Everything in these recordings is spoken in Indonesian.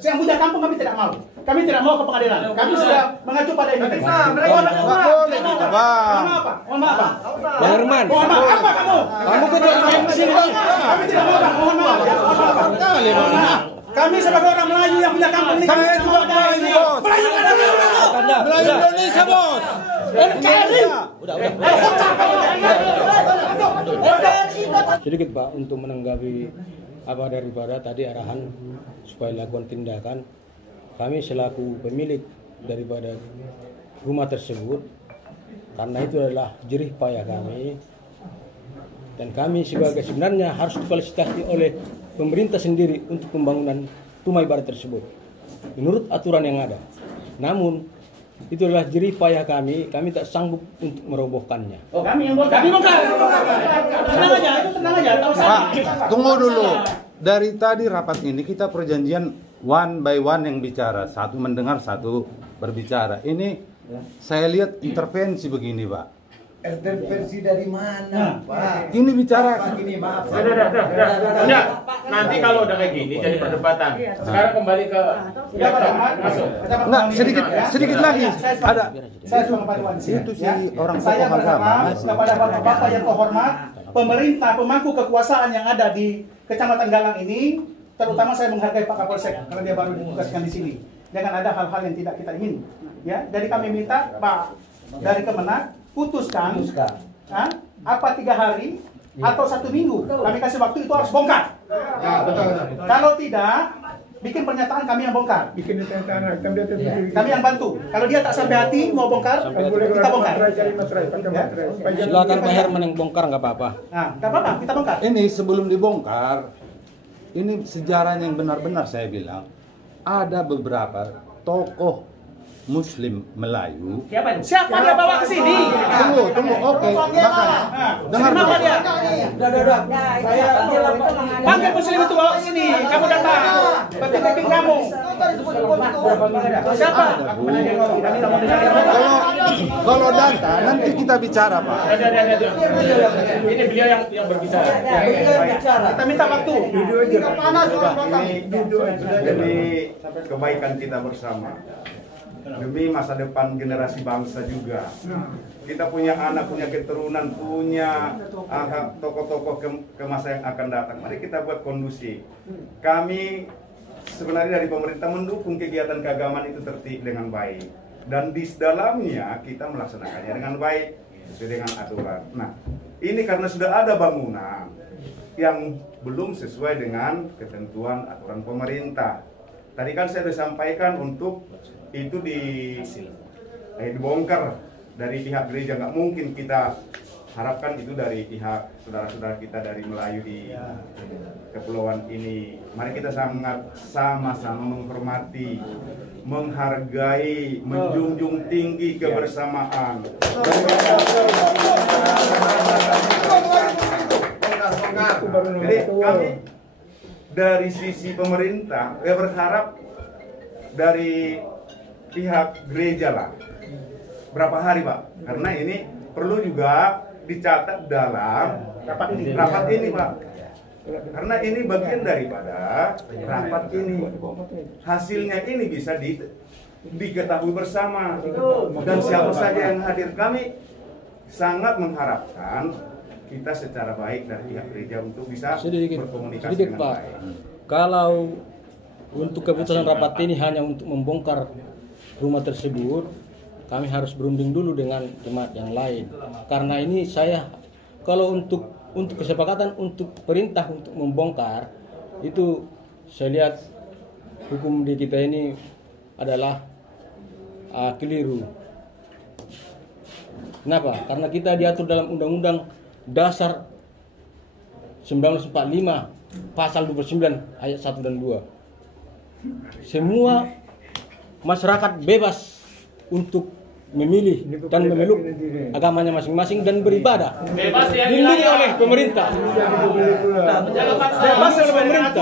Yang punya kampung kami tidak mau. Kami tidak mau ke pengadilan. Kami sudah mengacu pada ini. Mohon maaf, Pak. Mohon maaf, Pak. Bang Herman. Mohon maaf, apa kamu? Kamu ketua KM di sini, Bang. Kami tidak mau, Pak. Mohon maaf. Mohon maaf. Kami sebagai orang Melayu yang punya kampung ini. Saya juga Melayu, Bos. Melayu Indonesia, Bos. Sedikit Pak untuk menanggapi apa daripada tadi arahan supaya lakukan tindakan. Kami selaku pemilik daripada rumah tersebut, karena itu adalah jerih payah kami, dan kami sebenarnya harus difasilitasi oleh pemerintah sendiri untuk pembangunan rumah ibadah tersebut menurut aturan yang ada. Namun itu adalah jerih payah kami tak sanggup untuk merobohkannya. Oh, kami yang bongkar. Kami bongkar. Tenang aja, itu tenang aja. Pak, tunggu dulu. Dari tadi rapat ini kita perjanjian one by one yang bicara, satu mendengar, satu berbicara. Ini saya lihat intervensi begini, Pak. Intervensi dari mana, Pak? Ini bicara. Gini, maaf. Udah, nanti kalau udah kayak gini jadi perdebatan. Sekarang kembali ke masuk. Enggak, sedikit lagi. Ada. Saya cuma bantuan Itu si orang saya tokoh agama. berharap kepada bapak-bapak yang terhormat, pemerintah, pemangku kekuasaan yang ada di Kecamatan Galang ini, terutama saya menghargai Pak Kapolsek karena dia baru ditugaskan di sini. Jangan ada hal-hal yang tidak kita ingin. Ya, jadi kami minta Pak dari Kemenak putuskan. Apa 3 hari atau 1 minggu? Kami kasih waktu, itu harus bongkar. Kalau tidak, bikin pernyataan, kami yang bongkar. Kami yang bantu. Kalau dia tak sampai hati mau bongkar, kita bongkar. Silakan Pak Herman yang bongkar, nggak apa-apa. Nah, nggak apa-apa, kita bongkar. Ini sebelum dibongkar, ini sejarahnya yang benar-benar saya bilang. Ada beberapa tokoh Muslim Melayu. Siapa itu? Siapa dia bawa ke sini? Tunggu, oke. Dengar Kenapa dia? Udah. Saya Panggil Muslim itu bawa ke sini. Kamu datang. Penting kamu. Siapa? Kalau data nanti kita bicara, Pak. Ini beliau yang berbicara. Kita minta waktu. Demi kebaikan kita bersama, demi masa depan generasi bangsa juga. Kita punya anak, punya keturunan, punya tokoh-tokoh ke masa yang akan datang. Mari kita buat kondusif. Kami sebenarnya dari pemerintah mendukung kegiatan keagamaan itu tertib dengan baik, dan di dalamnya kita melaksanakannya dengan baik sesuai dengan aturan. Nah, ini karena sudah ada bangunan yang belum sesuai dengan ketentuan aturan pemerintah. Tadi kan saya sudah sampaikan untuk itu dibongkar dari pihak gereja. Nggak mungkin kita harapkan itu dari pihak saudara-saudara kita dari Melayu di kepulauan ini. Mari kita sama-sama menghormati, menghargai, menjunjung tinggi kebersamaan. Jadi kami dari sisi pemerintah berharap dari pihak gereja lah berapa hari, Pak, karena ini perlu juga dicatat dalam rapat ini, Pak, karena ini bagian daripada rapat ini. Hasilnya ini bisa diketahui bersama dan siapa saja yang hadir. Kami sangat mengharapkan kita secara baik dari pihak gereja untuk bisa berkomunikasi dengan Pak. baik. Kalau untuk keputusan rapat ini hanya untuk membongkar rumah tersebut, kami harus berunding dulu dengan jemaat yang lain. Karena ini saya, kalau untuk kesepakatan untuk perintah untuk membongkar, itu saya lihat hukum di kita ini adalah keliru. Kenapa? Karena kita diatur dalam Undang-Undang Dasar 1945 pasal 29 ayat 1 dan 2. Semua masyarakat bebas untuk memilih dan memeluk agamanya masing-masing dan beribadah. Bebas ya, dimiliki oleh pemerintah. Bebas oleh pemerintah.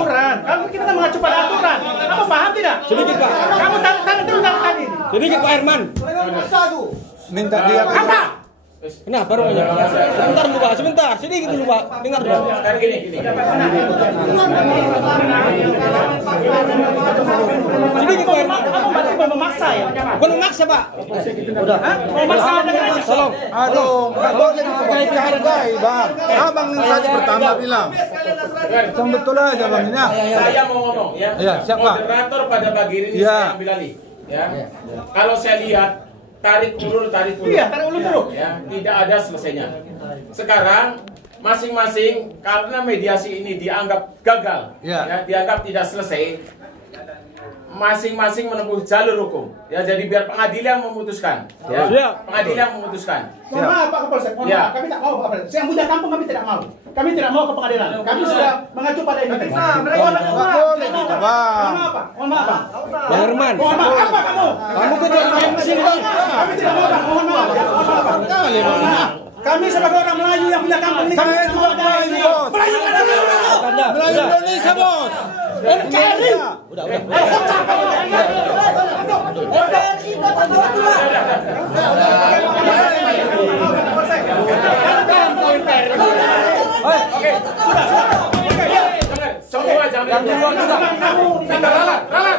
Kamu kita mengacu pada aturan. Kamu paham tidak? Sedikit, Pak. Kamu tanda dulu tadi. Sedikit, Pak Herman. Minta dia Apa? Kenapa rumahnya? Sebentar dulu Pak, sebentar, sedikit dulu Pak, dengar dulu. Sekarang gini. Sedikit Pak Herman. Kamu berarti mau memaksa ya? Bukan memaksa Pak. Udah. Mau memaksa Tolong, aduh, nggak boleh dihargai Bang. Abang yang tadi pertama bilang. Yang betul aja Bang ini. Saya mau ngomong ya. Iya, siapa? Moderator pada pagi ini Iya. saya ambil alih. Ya. Kalau saya lihat tarik ulur. Iya, tarik ulur terus. Ya, tidak ada selesainya. Sekarang masing-masing karena mediasi ini dianggap gagal, Iya. ya, dianggap tidak selesai. Masing-masing menempuh jalur hukum. Ya, jadi biar pengadilan memutuskan. Ya. Siap. Pengadilan memutuskan. Mohon maaf Pak Kapolsek, mohon Ya. maaf, kami tak mau Pak Kapolsek. Yang punya kampung kami tidak mau. Kami tidak mau ke pengadilan. Kami sudah mengacu pada ini. Nggak boleh, Bang. Mohon maaf Pak, mohon maaf Pak. Bang Herman. Mohon maaf, apa kamu? Kamu ketua KMC Bang. Kami tidak mau Pak, mohon maaf. Ya, mohon maaf Pak. Mohon maaf. Kami sebagai orang Melayu yang punya kampung ini. Saya juga Melayu, Bos. Melayu kan ada. Melayu Indonesia Bos. NKRI. Udah. Oke, sudah. Semua jangan keluar juga. Kita ralat. Keluar.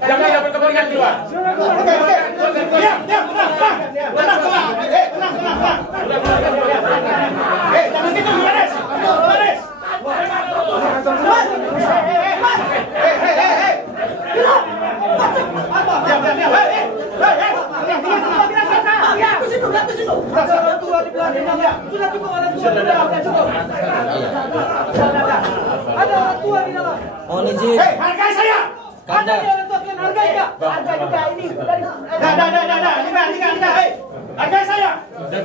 Jangan dapat kepentingan keluar. Diam, tenang. Jangan gitu, beres. Mohon izin. Hargai saya. Kanda. Hargai juga ini. Dah. Hargai saya. Udah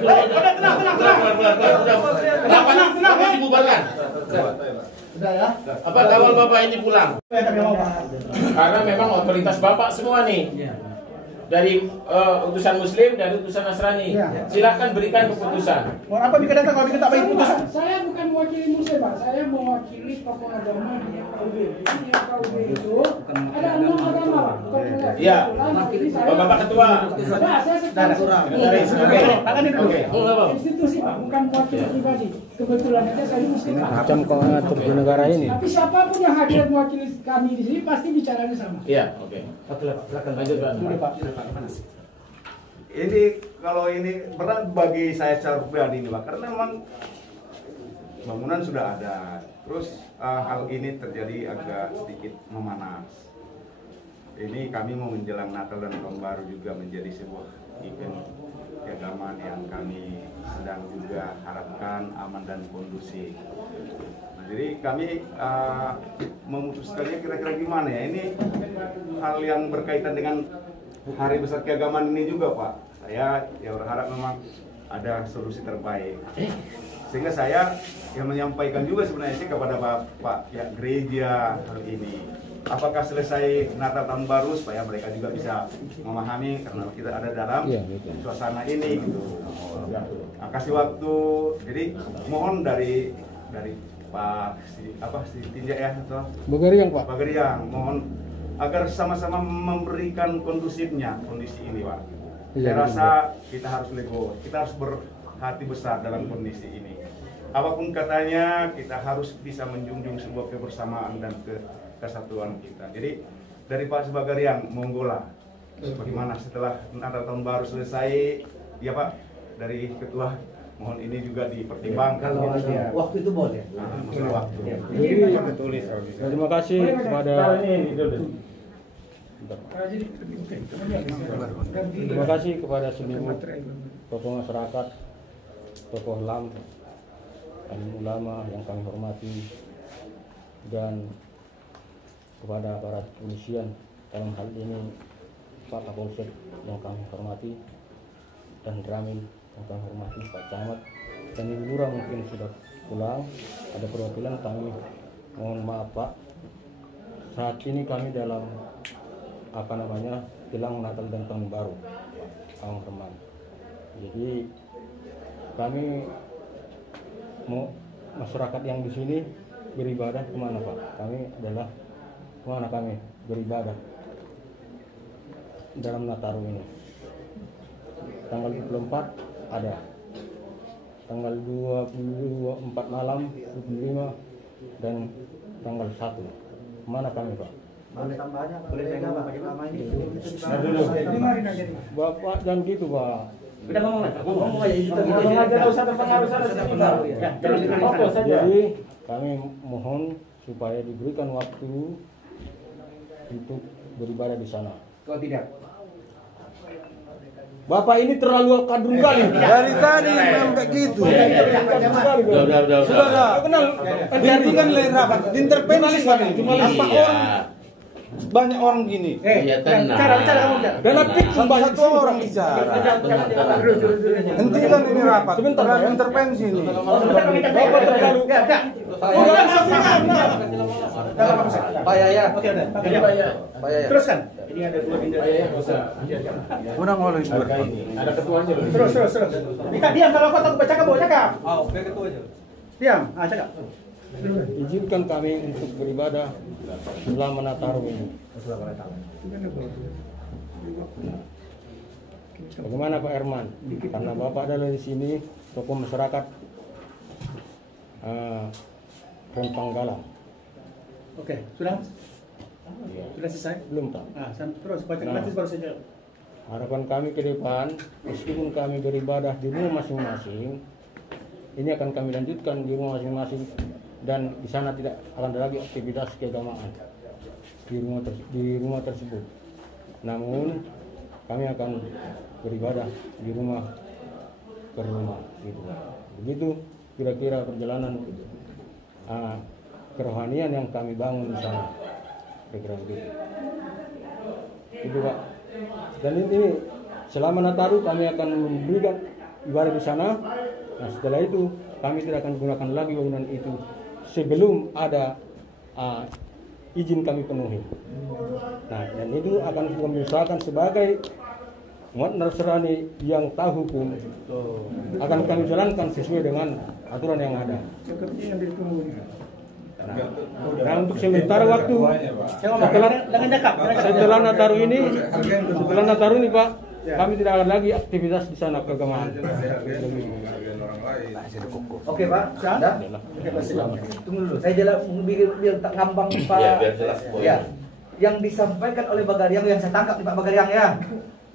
tenang. Kenapa dibubarkan? Apa kawal Bapak ini pulang? Karena memang otoritas Bapak semua nih. Dari utusan Muslim dan utusan Nasrani. Silakan berikan keputusan. Mau apa Bika datang kalau Bika tak baik putusan? Saya bukan mewakili Muslim, Pak. Saya mewakili tokoh agama di FKUB. Di FKUB itu ada 6 agama, Pak. Bukan saya. Iya. Jadi saya. Bapak Ketua. Nah, saya sekretaris. Oke. Institusi, Pak, bukan mewakili pribadi. Kebetulan aja saya Muslim, Pak. Macam kau ngatur di negara ini. Tapi siapapun yang hadir mewakili kami di sini pasti bicaranya sama. Iya, oke. Lanjut, Pak. Ini kalau ini berat bagi saya secara pribadi ini Pak, karena memang bangunan sudah ada, terus hal ini terjadi agak sedikit memanas. Ini kami mau menjelang Natal dan Tahun Baru juga menjadi sebuah event keagamaan yang kami sedang juga harapkan aman dan kondusif. Nah, jadi kami memutuskannya kira-kira gimana ya? Ini hal yang berkaitan dengan hari besar keagamaan ini juga Pak. Saya ya berharap memang ada solusi terbaik. Sehingga saya yang menyampaikan juga sebenarnya sih kepada Bapak pihak gereja hal ini. Apakah selesai Natal Tahun Baru supaya mereka juga bisa memahami karena kita ada dalam suasana ini gitu. Nah, kasih waktu. Jadi mohon dari Pak si Tinjak ya atau Bagariang Pak. Bagariang mohon agar sama-sama memberikan kondusifnya kondisi ini Pak. Saya rasa kita harus legowo, kita harus berhati besar dalam kondisi ini. Apapun katanya, kita harus bisa menjunjung sebuah kebersamaan dan kesatuan kita. Jadi dari Pak Sebagariang, monggolah. Bagaimana setelah Natal Tahun Baru selesai, ya Pak, dari Ketua, mohon ini juga dipertimbangkan. Kalau ada waktu itu boleh. Masalah waktu. Terima kasih kepada terima kasih kepada seluruh tokoh masyarakat, tokoh LAM, alim ulama yang kami hormati, dan kepada para kepolisian dalam hal ini Pak Kapolsek yang kami hormati, dan Ramil yang kami hormati, Pak Camat dan Ibu Lurah mungkin sudah pulang. Ada perwakilan kami, mohon maaf Pak. Saat ini kami dalam jelang Natal dan Tahun Baru Awang Reman. Jadi kami mau masyarakat yang di sini beribadah kemana Pak? Kami adalah kemana kami beribadah dalam Nataru ini? tanggal 24 ada, tanggal 24 malam 25 dan tanggal 1. Mana kami Pak? Bapak jangan gitu Pak. Udah ngomong aja. Jadi kami mohon supaya diberikan waktu untuk beribadah di sana. Kau tidak. Bapak ini terlalu kadung kali. Dari tadi memang begitu. Udah. Sudah. Berarti kan lain rapat. Intervensi kami. Apa orang banyak orang gini. Iya tenang. Bicara kamu bicara. Dan Sampai satu orang bicara. Hentikan ini rapat. Terlalu intervensi ini. Bapak terlalu. Pak Yaya. Oke, udah. Jadi Pak ya. Pak Yaya. Teruskan. Ini ada 2 bintang. Pak ya nggak usah. Udah mulai Harga ini. Ada ketuanya loh. Terus. Dika, diam kalau kau takut bercakap, bawa cakap. Diam, cakap. Izinkan kami untuk beribadah selama Nataru ini. Bagaimana Pak Herman? Karena Bapak adalah di sini tokoh masyarakat Rempang Galang. Oke, sudah? Ya. Sudah selesai? Belum tak? Terus baca gratis baru saja. Harapan kami ke depan, meskipun kami beribadah di rumah masing-masing, ini akan kami lanjutkan di rumah masing-masing dan di sana tidak akan ada lagi aktivitas keagamaan di rumah tersebut. Namun kami akan beribadah di rumah ke rumah gitu. Begitu kira-kira perjalanan kerohanian yang kami bangun di sana. Kira-kira begitu. Itu Pak. Dan ini selama Nataru kami akan memberikan ibadah di sana. Nah setelah itu kami tidak akan gunakan lagi bangunan itu sebelum ada izin kami penuhi. Nah dan itu akan kami usahakan sebagai umat Nasrani yang tahu hukum akan kami jalankan sesuai dengan aturan yang ada. Nah untuk sementara waktu setelah Nataru ini Pak, kami tidak akan lagi aktivitas di sana keagamaan. Oke Pak, sudah? Tunggu dulu, saya jelas biar tak ngambang Pak. Ya, biar jelas. Ya. Yang disampaikan oleh Bagariang yang saya tangkap nih Pak Bagariang ya.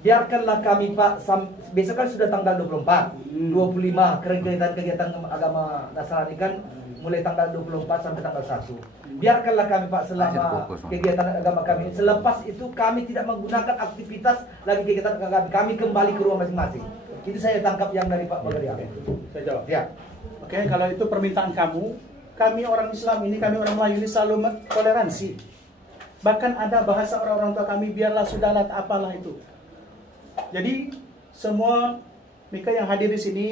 Biarkanlah kami Pak, besok kan sudah tanggal 24, 25 kegiatan agama Nasrani kan mulai tanggal 24 sampai tanggal 1. Biarkanlah kami Pak selama kegiatan agama kami. Selepas itu kami tidak menggunakan aktivitas lagi kegiatan agama kami kembali ke rumah masing-masing. Itu saya tangkap yang dari Pak Bagariang. Saya jawab. Ya. Oke, kalau itu permintaan kamu, kami orang Islam ini, kami orang Melayu ini selalu toleransi. Bahkan ada bahasa orang-orang tua kami, biarlah sudahlah apalah itu. Jadi semua mereka yang hadir di sini,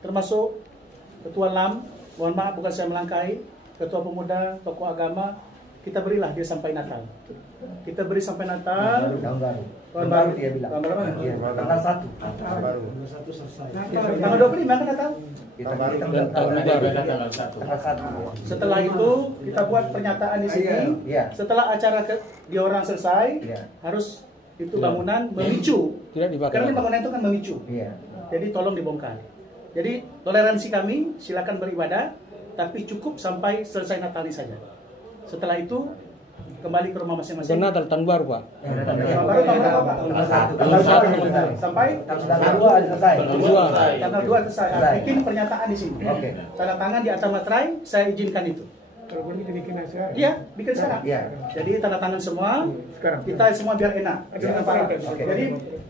termasuk Ketua LAM, mohon maaf bukan saya melangkahi, Ketua Pemuda, tokoh agama, kita berilah dia sampai Natal. Kita beri sampai Natal. Tahun baru. Tahun baru dia bilang. Tahun baru. Iya, tanggal 1. Tanggal 25 kan Natal? Tanggal 1. Tanggal 1. Setelah itu kita buat pernyataan di sini. Iya. Setelah acara di orang selesai, Iya. harus itu bangunan memicu. Tidak dibakar. Karena bangunan itu kan memicu. Iya. Jadi tolong dibongkar. Jadi toleransi kami, silakan beribadah, tapi cukup sampai selesai Natal ini saja. Setelah itu kembali ke rumah masing-masing. Dan Natal tahun baru Pak. Baru tanggal berapa? Tanggal 1. Sampai Tanggal 2 selesai. tanggal 2 selesai. Bikin pernyataan di sini. Oke. Tanda tangan di atas materai, saya izinkan itu. Kalau boleh dibikin acara. Iya, bikin sekarang. Iya. Jadi tanda tangan semua, Sekarang. kita semua biar enak. Oke. Jadi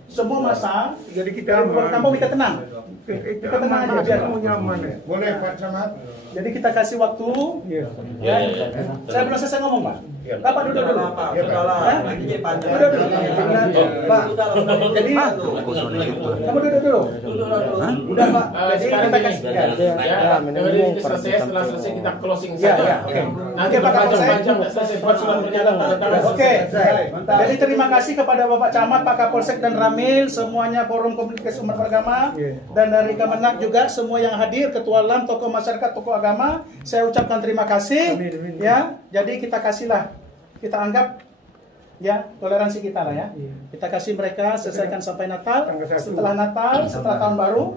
semua masa, Jadi kita aman. kampung kita tenang. Kita tenang aja biar. nyaman ya. Boleh Pak Camat? Jadi kita kasih waktu. Iya. Ya, saya belum selesai ngomong Pak. Bapak duduk dulu. Hah? Duduk dulu. Pak. Jadi kamu duduk dulu. Udah Pak. Jadi Sekarang kita kita kasih. selesai, setelah selesai kita closing Ya, saja. ya, oke. Nanti Oke, Pak Kapolsek. panjang-panjang nggak selesai buat surat pernyataan tanda tangan. Oke, jadi terima kasih kepada Bapak Camat, Pak Kapolsek dan Ramil, semuanya forum komunikasi umat beragama, dan dari Kemenak juga semua yang hadir, Ketua LAM, tokoh masyarakat, tokoh agama, saya ucapkan terima kasih. Ya, jadi kita kasihlah, kita anggap Ya, toleransi kita lah ya. Kita kasih mereka selesaikan sampai Natal. Setelah Natal, setelah tahun baru,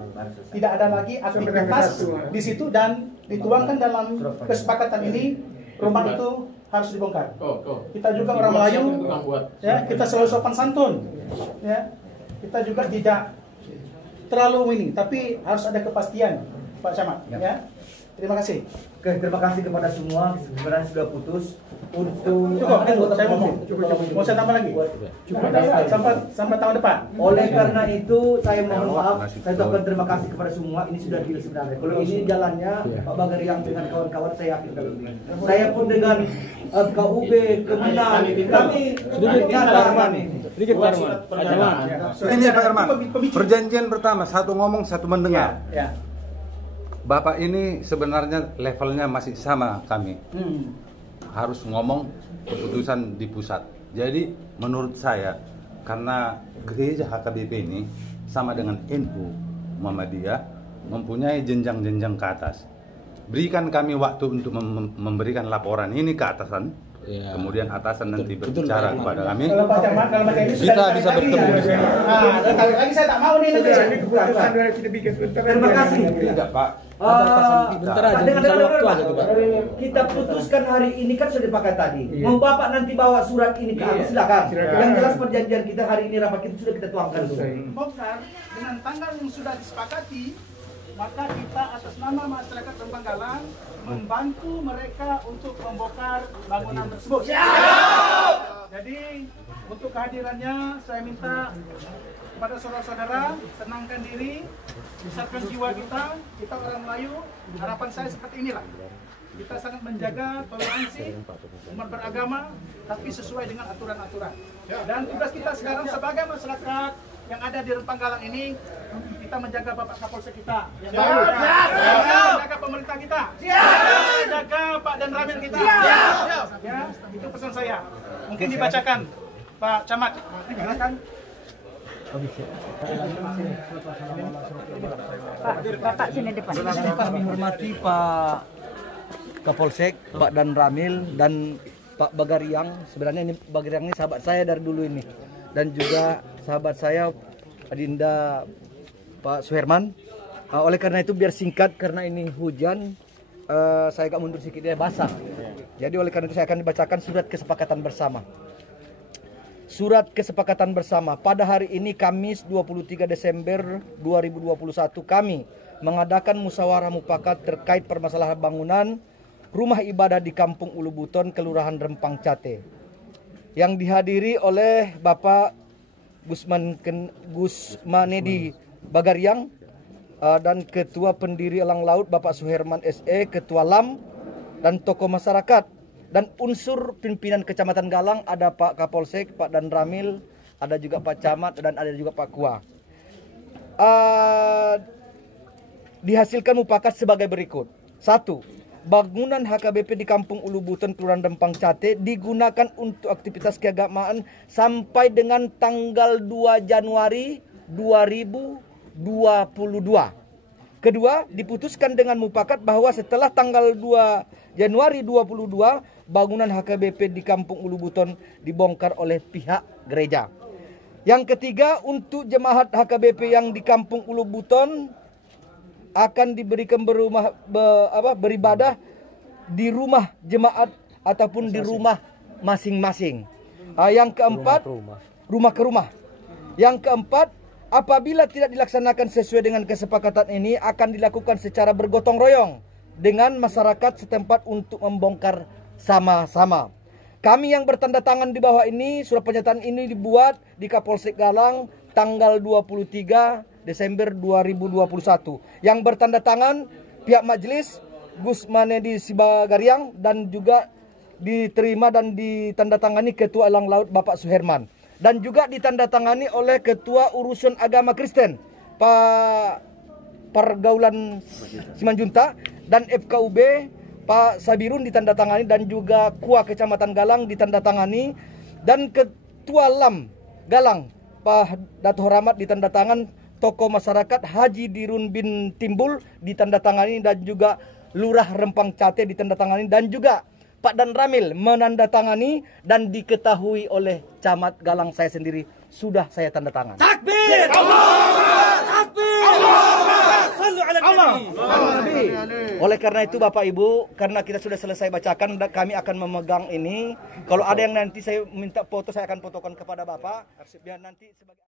tidak ada lagi aktivitas di situ dan dituangkan dalam kesepakatan ini rumah itu harus dibongkar. Kita juga orang Melayu, ya kita selalu sopan santun, ya kita juga tidak terlalu ini, tapi harus ada kepastian, Pak Camat. Ya, terima kasih. Oke, terima kasih kepada semua. Sebenarnya sudah putus untuk cukup, saya ngomong. Mau saya tambah lagi? Cukup sampai tahun depan. Oleh karena itu saya mohon maaf, saya ucapkan terima kasih kepada semua. Ini sudah deal sebenarnya. Kalau ini jalannya Pak Bagariang dengan kawan-kawan saya yakin lebih. Saya pun dengan KUB Kemenang kami sedikit Pak Herman. Ini Pak Herman, perjanjian pertama satu ngomong satu mendengar. Ya. Bapak ini sebenarnya levelnya masih sama kami. Harus ngomong keputusan di pusat. Jadi menurut saya karena gereja HKBP ini sama dengan NU Muhammadiyah mempunyai jenjang-jenjang ke atas. Berikan kami waktu untuk memberikan laporan ini ke atasan. Ya. Kemudian atasan nanti berbicara kepada kami. Kalau Pak Camat, kalau Pak ini kita bisa bertemu. Kali lagi saya tak mau nih nanti. Terima kasih. Tidak Pak. Bentar aja, waktu aja tuh Pak. Kita putuskan hari ini kan sudah dipakai tadi. Mau Bapak nanti bawa surat ini ke aku silakan. Yang jelas perjanjian kita hari ini rapat kita sudah kita tuangkan dulu. Bongkar dengan tanggal yang sudah disepakati, maka kita atas nama masyarakat Rempang Galang membantu mereka untuk membongkar bangunan tersebut. Siap! Jadi untuk kehadirannya saya minta kepada saudara-saudara tenangkan diri, besarkan jiwa kita orang Melayu. Harapan saya seperti inilah. Kita sangat menjaga toleransi umat beragama, tapi sesuai dengan aturan-aturan. Dan tugas kita sekarang sebagai masyarakat yang ada di Rempang Galang ini, kita menjaga Bapak Kapolsek kita yang baru, menjaga pemerintah kita, menjaga Pak Dan Ramil kita. Ya, itu pesan saya. Mungkin dibacakan Pak Camat. Silakan. Bapak sini depan. Kami hormati Pak Kapolsek, Pak Dan Ramil dan Pak Bagariang. Sebenarnya ini Bagariang ini sahabat saya dari dulu ini. Dan juga sahabat saya Adinda Pak Suherman. Oleh karena itu biar singkat karena ini hujan, saya agak mundur sedikit dia basah. Jadi oleh karena itu saya akan dibacakan surat kesepakatan bersama. Surat kesepakatan bersama pada hari ini Kamis 23 Desember 2021 kami mengadakan musyawarah mufakat terkait permasalahan bangunan rumah ibadah di Kampung Ulu Buton, Kelurahan Rempang Cate, yang dihadiri oleh Bapak Gusmanedi Bagariang dan Ketua Pendiri Elang Laut Bapak Suherman SE, Ketua LAM dan tokoh masyarakat dan unsur pimpinan Kecamatan Galang. Ada Pak Kapolsek, Pak Dan Ramil, ada juga Pak Camat dan ada juga Pak Kua. Dihasilkan mufakat sebagai berikut. 1. Bangunan HKBP di Kampung Ulu Buton, Kelurahan Rempang Cate digunakan untuk aktivitas keagamaan sampai dengan tanggal 2 Januari 2022. Kedua, diputuskan dengan mufakat bahwa setelah tanggal 2 Januari 2022 bangunan HKBP di Kampung Ulu Buton dibongkar oleh pihak gereja. Yang ketiga, untuk jemaat HKBP yang di Kampung Ulu Buton akan diberikan beribadah di rumah jemaat ataupun di rumah masing-masing. Yang keempat, rumah ke rumah. Yang keempat, apabila tidak dilaksanakan sesuai dengan kesepakatan ini akan dilakukan secara bergotong royong dengan masyarakat setempat untuk membongkar sama-sama. Kami yang bertanda tangan di bawah ini, surat pernyataan ini dibuat di Kapolsek Galang tanggal 23 Desember 2021. Yang bertanda tangan pihak majelis Gusmanedi Bagariang dan juga diterima dan ditandatangani Ketua Elang Laut Bapak Suherman. Dan juga ditandatangani oleh Ketua Urusan Agama Kristen Pak Pergaulan Simanjunta dan FKUB Pak Sabirun ditandatangani dan juga Kua Kecamatan Galang ditandatangani dan Ketua LAM Galang Pak Dato' Rahmat ditandatangan, tokoh masyarakat Haji Dirun bin Timbul ditandatangani dan juga Lurah Rempang Cate ditandatangani dan juga Pak Dan Ramil menandatangani dan diketahui oleh Camat Galang saya sendiri sudah saya tanda tangan. Takbir! Oleh karena itu Bapak Ibu, karena kita sudah selesai bacakan, kami akan memegang ini. Kalau ada yang nanti saya minta foto, saya akan fotokan kepada Bapak. Biar nanti sebagai